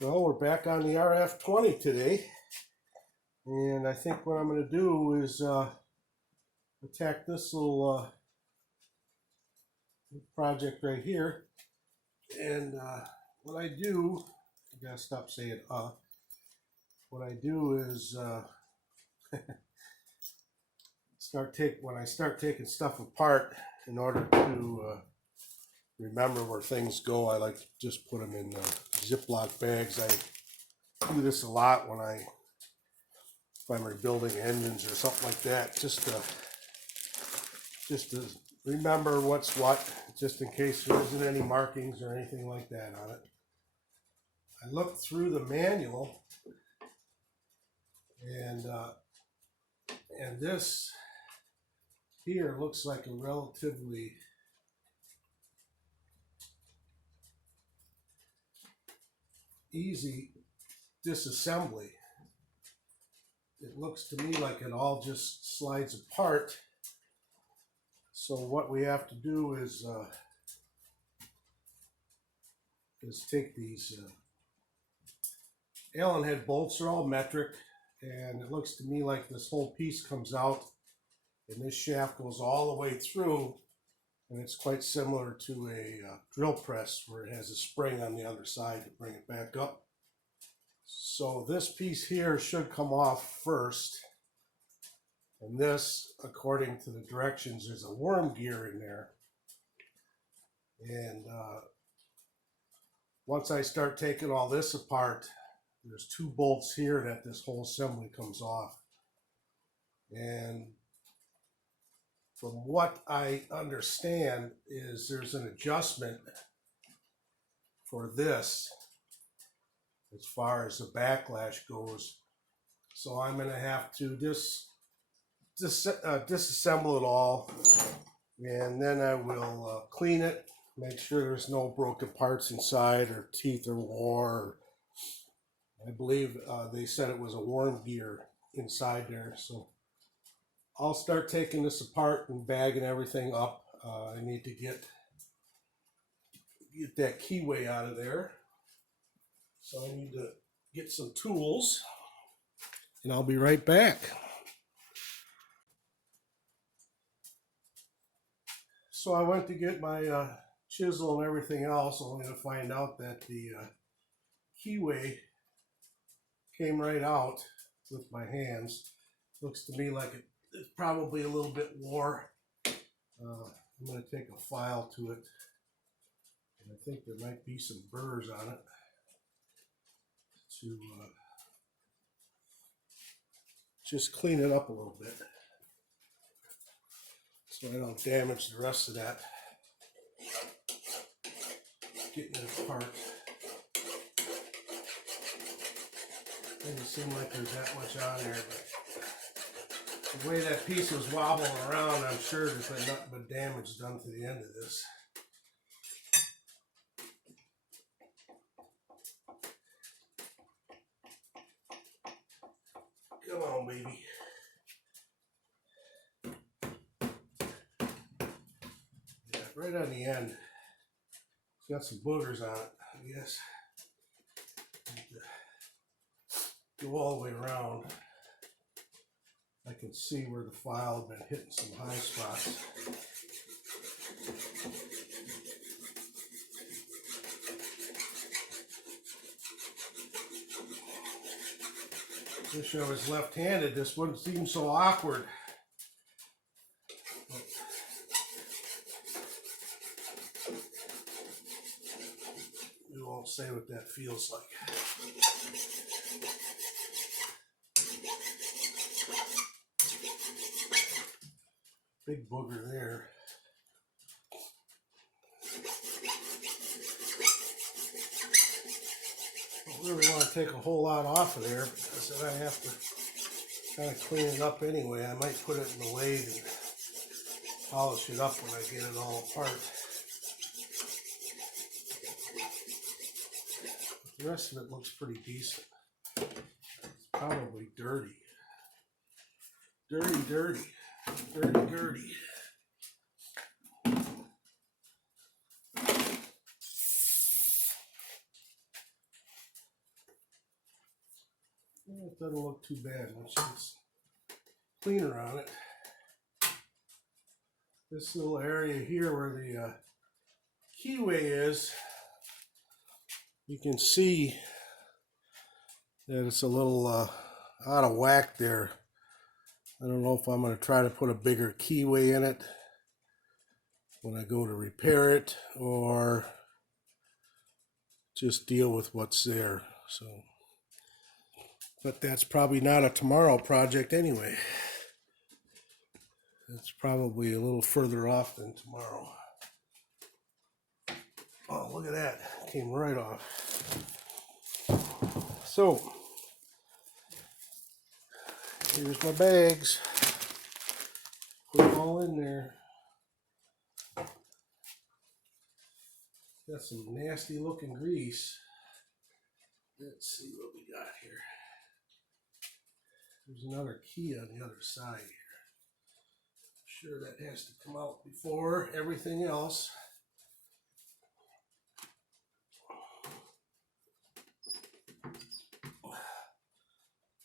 Well, we're back on the RF-20 today, and I think what I'm going to do is attack this little project right here. And what I do, I gotta stop saying what I do is when I start taking stuff apart, in order to remember where things go, I like to just put them in Ziploc bags. I do this a lot if I'm rebuilding engines or something like that, just to remember what's what, just in case there isn't any markings or anything like that on it. I looked through the manual, and this here looks like a relatively easy disassembly. It looks to me like it all just slides apart. So what we have to do is take these Allen head bolts are all metric, and it looks to me like this whole piece comes out and this shaft goes all the way through, and it's quite similar to a drill press where it has a spring on the other side to bring it back up. So this piece here should come off first, and this, according to the directions, there's a worm gear in there. And once I start taking all this apart, there's two bolts here that this whole assembly comes off. And from what I understand is there's an adjustment for this as far as the backlash goes. So I'm going to have to disassemble it all, and then I will clean it, make sure there's no broken parts inside or teeth are wore. I believe they said it was a worm gear inside there. So I'll start taking this apart and bagging everything up. I need to get that keyway out of there. So I need to get some tools, and I'll be right back. So I went to get my chisel and everything else, only to find out that the keyway came right out with my hands. Looks to me like it's probably a little bit wore. I'm going to take a file to it, and I think there might be some burrs on it to just clean it up a little bit so I don't damage the rest of that getting it apart. Doesn't seem like there's that much on there, but the way that piece was wobbling around, I'm sure there's been nothing but damage done to the end of this. Come on, baby. Yeah, right on the end. It's got some boogers on it, I guess. Go all the way around. I can see where the file had been hitting some high spots. Wish I was left-handed. This wouldn't seem so awkward. We won't say what that feels like. Big booger there. Don't really want to take a whole lot off of there because then I have to kind of clean it up anyway. I might put it in the lathe and polish it up when I get it all apart. But the rest of it looks pretty decent. It's probably dirty. Dirty, dirty. Dirty, dirty. That doesn't look too bad once it gets cleaner on it. This little area here where the keyway is, you can see that it's a little out of whack there. I don't know if I'm going to try to put a bigger keyway in it when I go to repair it, or just deal with what's there. So, but that's probably not a tomorrow project anyway. It's probably a little further off than tomorrow. Oh, look at that. Came right off. So, here's my bags. Put them all in there. Got some nasty looking grease. Let's see what we got here. There's another key on the other side here. I'm sure that has to come out before everything else.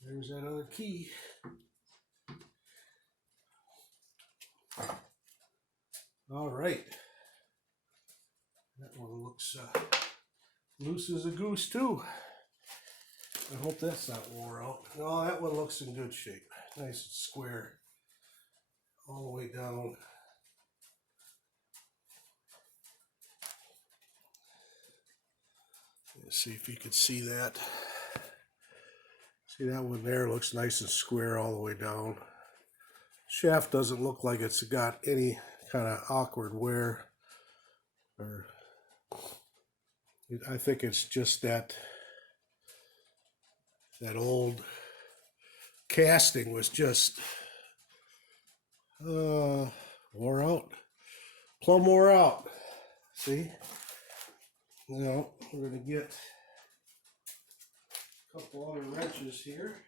There's that other key. All right. That one looks loose as a goose too. I hope that's not wore out. No, that one looks in good shape. Nice and square. All the way down. Let's see if you can see that. See that one there looks nice and square all the way down. Shaft doesn't look like it's got any kind of awkward wear. Or I think it's just that old casting was just wore out. Plumb wore out. See? Now we're going to get a couple other wrenches here.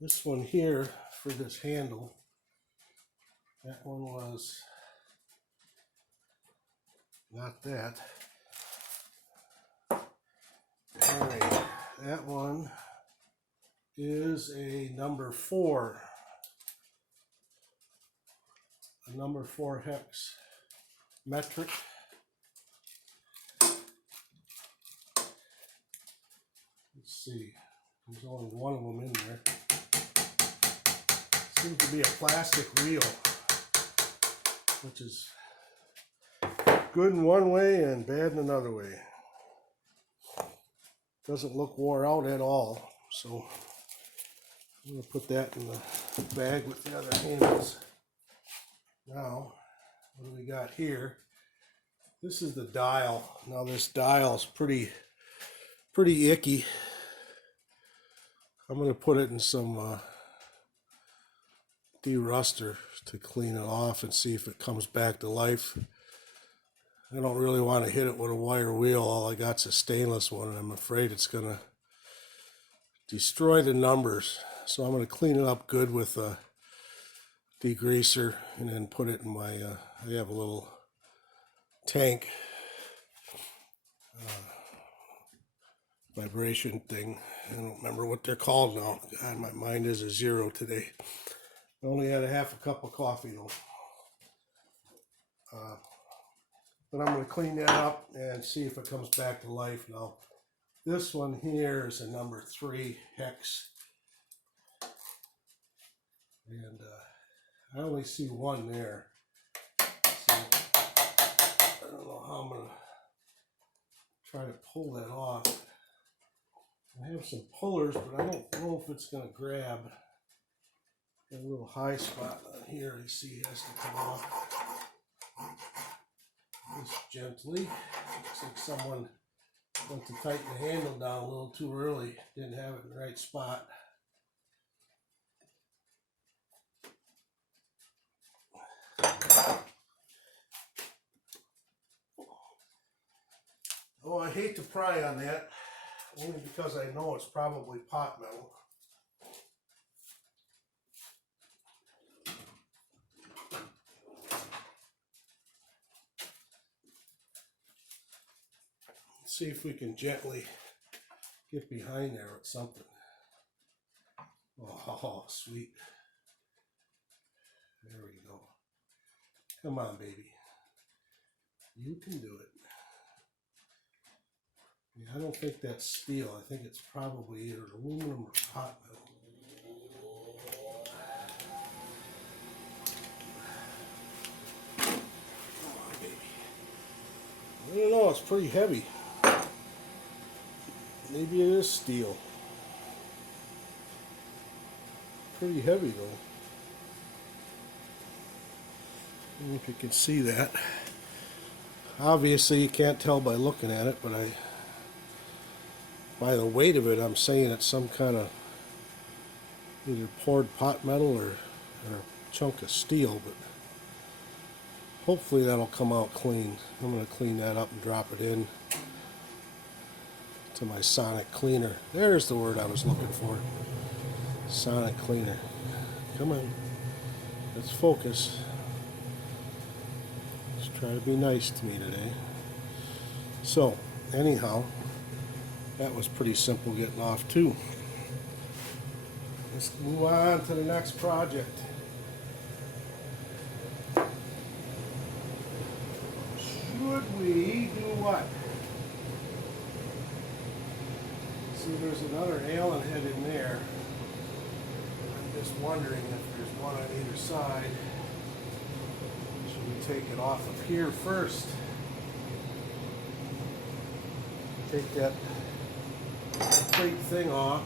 This one here for this handle, that one was not that. All right, that one is a number 4. A number 4 hex metric. Let's see, there's only one of them in there. Seems to be a plastic wheel, which is good in one way and bad in another way. Doesn't look wore out at all, so I'm going to put that in the bag with the other handles. Now, what do we got here? This is the dial. Now this dial is pretty icky. I'm going to put it in some de-ruster to clean it off and see if it comes back to life. I don't really want to hit it with a wire wheel. All I got's a stainless one, and I'm afraid it's going to destroy the numbers. So I'm going to clean it up good with a degreaser and then put it in my, I have a little tank vibration thing. I don't remember what they're called now. God, my mind is a zero today. I only had a half a cup of coffee though. But I'm going to clean that up and see if it comes back to life. Now, this one here is a number 3 hex. And I only see one there. So I don't know how I'm going to try to pull that off. I have some pullers, but I don't know if it's going to grab. Got a little high spot on here. You see it has to come off. Just gently. Looks like someone went to tighten the handle down a little too early. Didn't have it in the right spot. Oh, I hate to pry on that, only because I know it's probably pot metal. see if we can gently get behind there with something. Oh, sweet. There we go. Come on, baby. You can do it. Yeah, I don't think that's steel. I think it's probably either aluminum or hot metal. Come on, baby. I don't know. It's pretty heavy. Maybe it is steel. Pretty heavy though. I don't know if you can see that. Obviously you can't tell by looking at it, but by the weight of it, I'm saying it's some kind of either poured pot metal or a chunk of steel, but hopefully that'll come out clean. I'm going to clean that up and drop it in to my sonic cleaner. There's the word I was looking for. Sonic cleaner. Come on. Let's focus. Let's try to be nice to me today. So, anyhow, that was pretty simple getting off too. Let's move on to the next project. Should we do what? See, there's another Allen head in there. I'm just wondering if there's one on either side. Should we take it off of here first? Take that plate thing off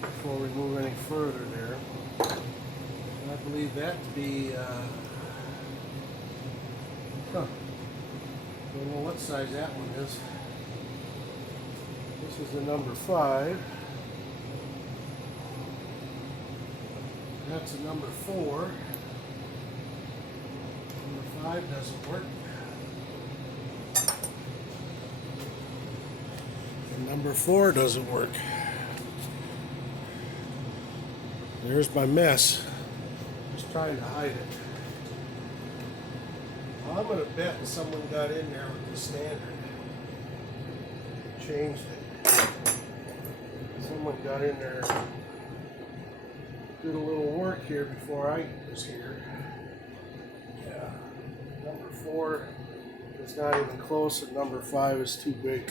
before we move any further there. And I believe that to be, don't know what size that one is. This is the number 5. That's a number 4. Number 5 doesn't work. And number 4 doesn't work. There's my mess. Just trying to hide it. Well, I'm going to bet someone got in there with the standard. Changed it. Someone got in there, did a little work here before I was here. Yeah. Number 4 is not even close, and number 5 is too big.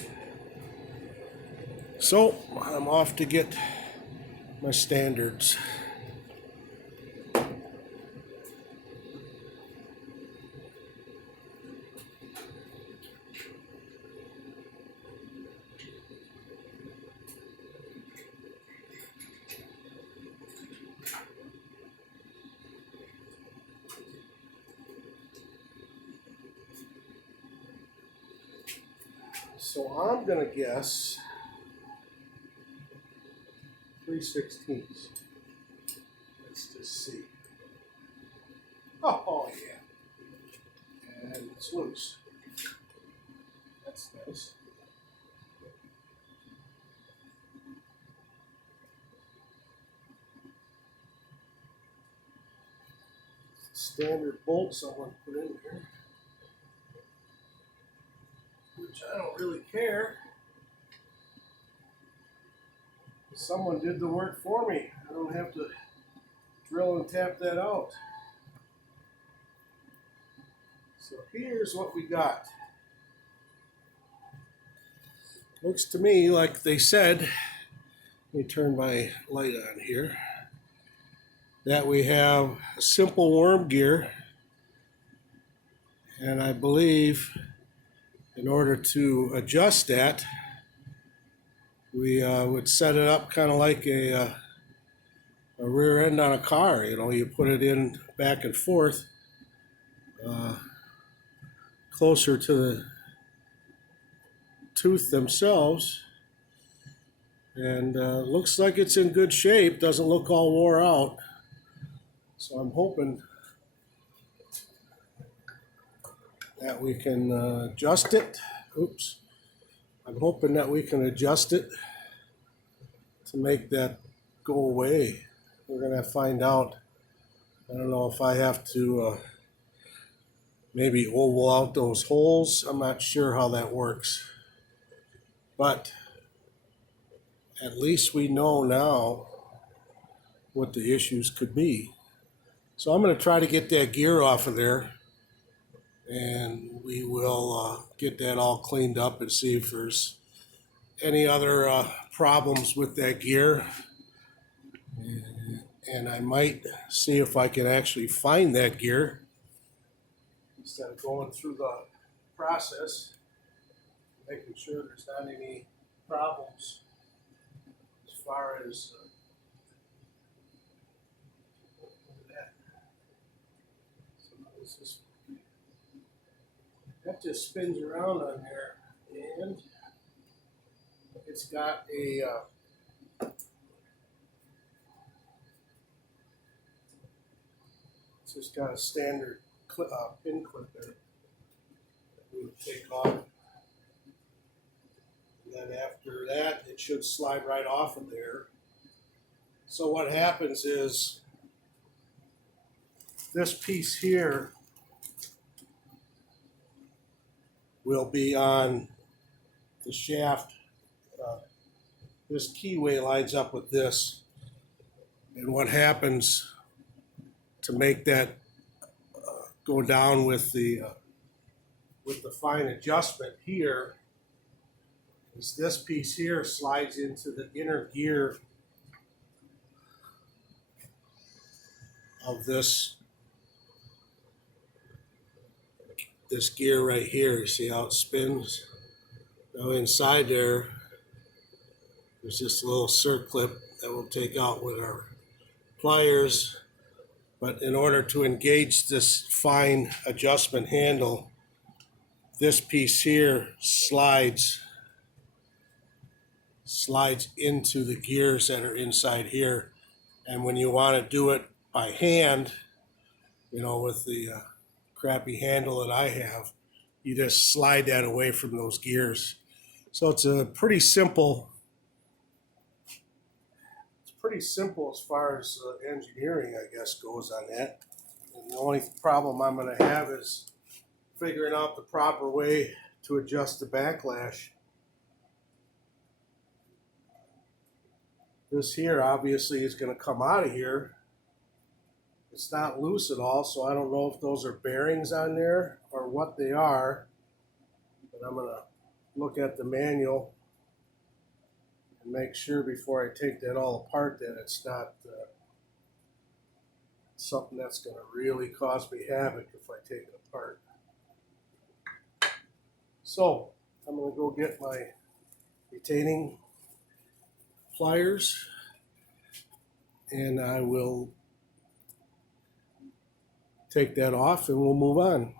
So, I'm off to get my standards. So I'm going to guess 3/16. Let's just see. Oh yeah. And it's loose. That's nice. Standard bolt someone put in here, which I don't really care. Someone did the work for me. I don't have to drill and tap that out. So here's what we got. Looks to me like they said, let me turn my light on here, that we have a simple worm gear, and I believe in order to adjust that, we would set it up kind of like a rear end on a car. You know, you put it in back and forth closer to the tooth themselves, and looks like it's in good shape. Doesn't look all wore out. So I'm hoping that we can adjust it. Oops. I'm hoping that we can adjust it to make that go away. We're going to find out. I don't know if I have to maybe oval out those holes. I'm not sure how that works, but at least we know now what the issues could be. So I'm going to try to get that gear off of there, and we will get that all cleaned up and see if there's any other problems with that gear. And I might see if I can actually find that gear instead of going through the process, making sure there's not any problems as far as that just spins around on there, and it's got a it's just got a standard pin clip there that we would take off, and then after that it should slide right off of there. So what happens is this piece here will be on the shaft. This keyway lines up with this, and what happens to make that go down with the fine adjustment here is this piece here slides into the inner gear of this gear right here. You see how it spins? Now inside there's just a little circlip that we'll take out with our pliers. But in order to engage this fine adjustment handle, this piece here slides into the gears that are inside here. And when you want to do it by hand, with the crappy handle that I have, you just slide that away from those gears. So it's a pretty simple. It's pretty simple as far as engineering, I guess, goes on that. And the only problem I'm going to have is figuring out the proper way to adjust the backlash. This here obviously is going to come out of here. It's not loose at all, so I don't know if those are bearings on there or what they are. But I'm going to look at the manual and make sure before I take that all apart that it's not something that's going to really cause me havoc if I take it apart. So I'm going to go get my retaining pliers, and I will take that off and we'll move on.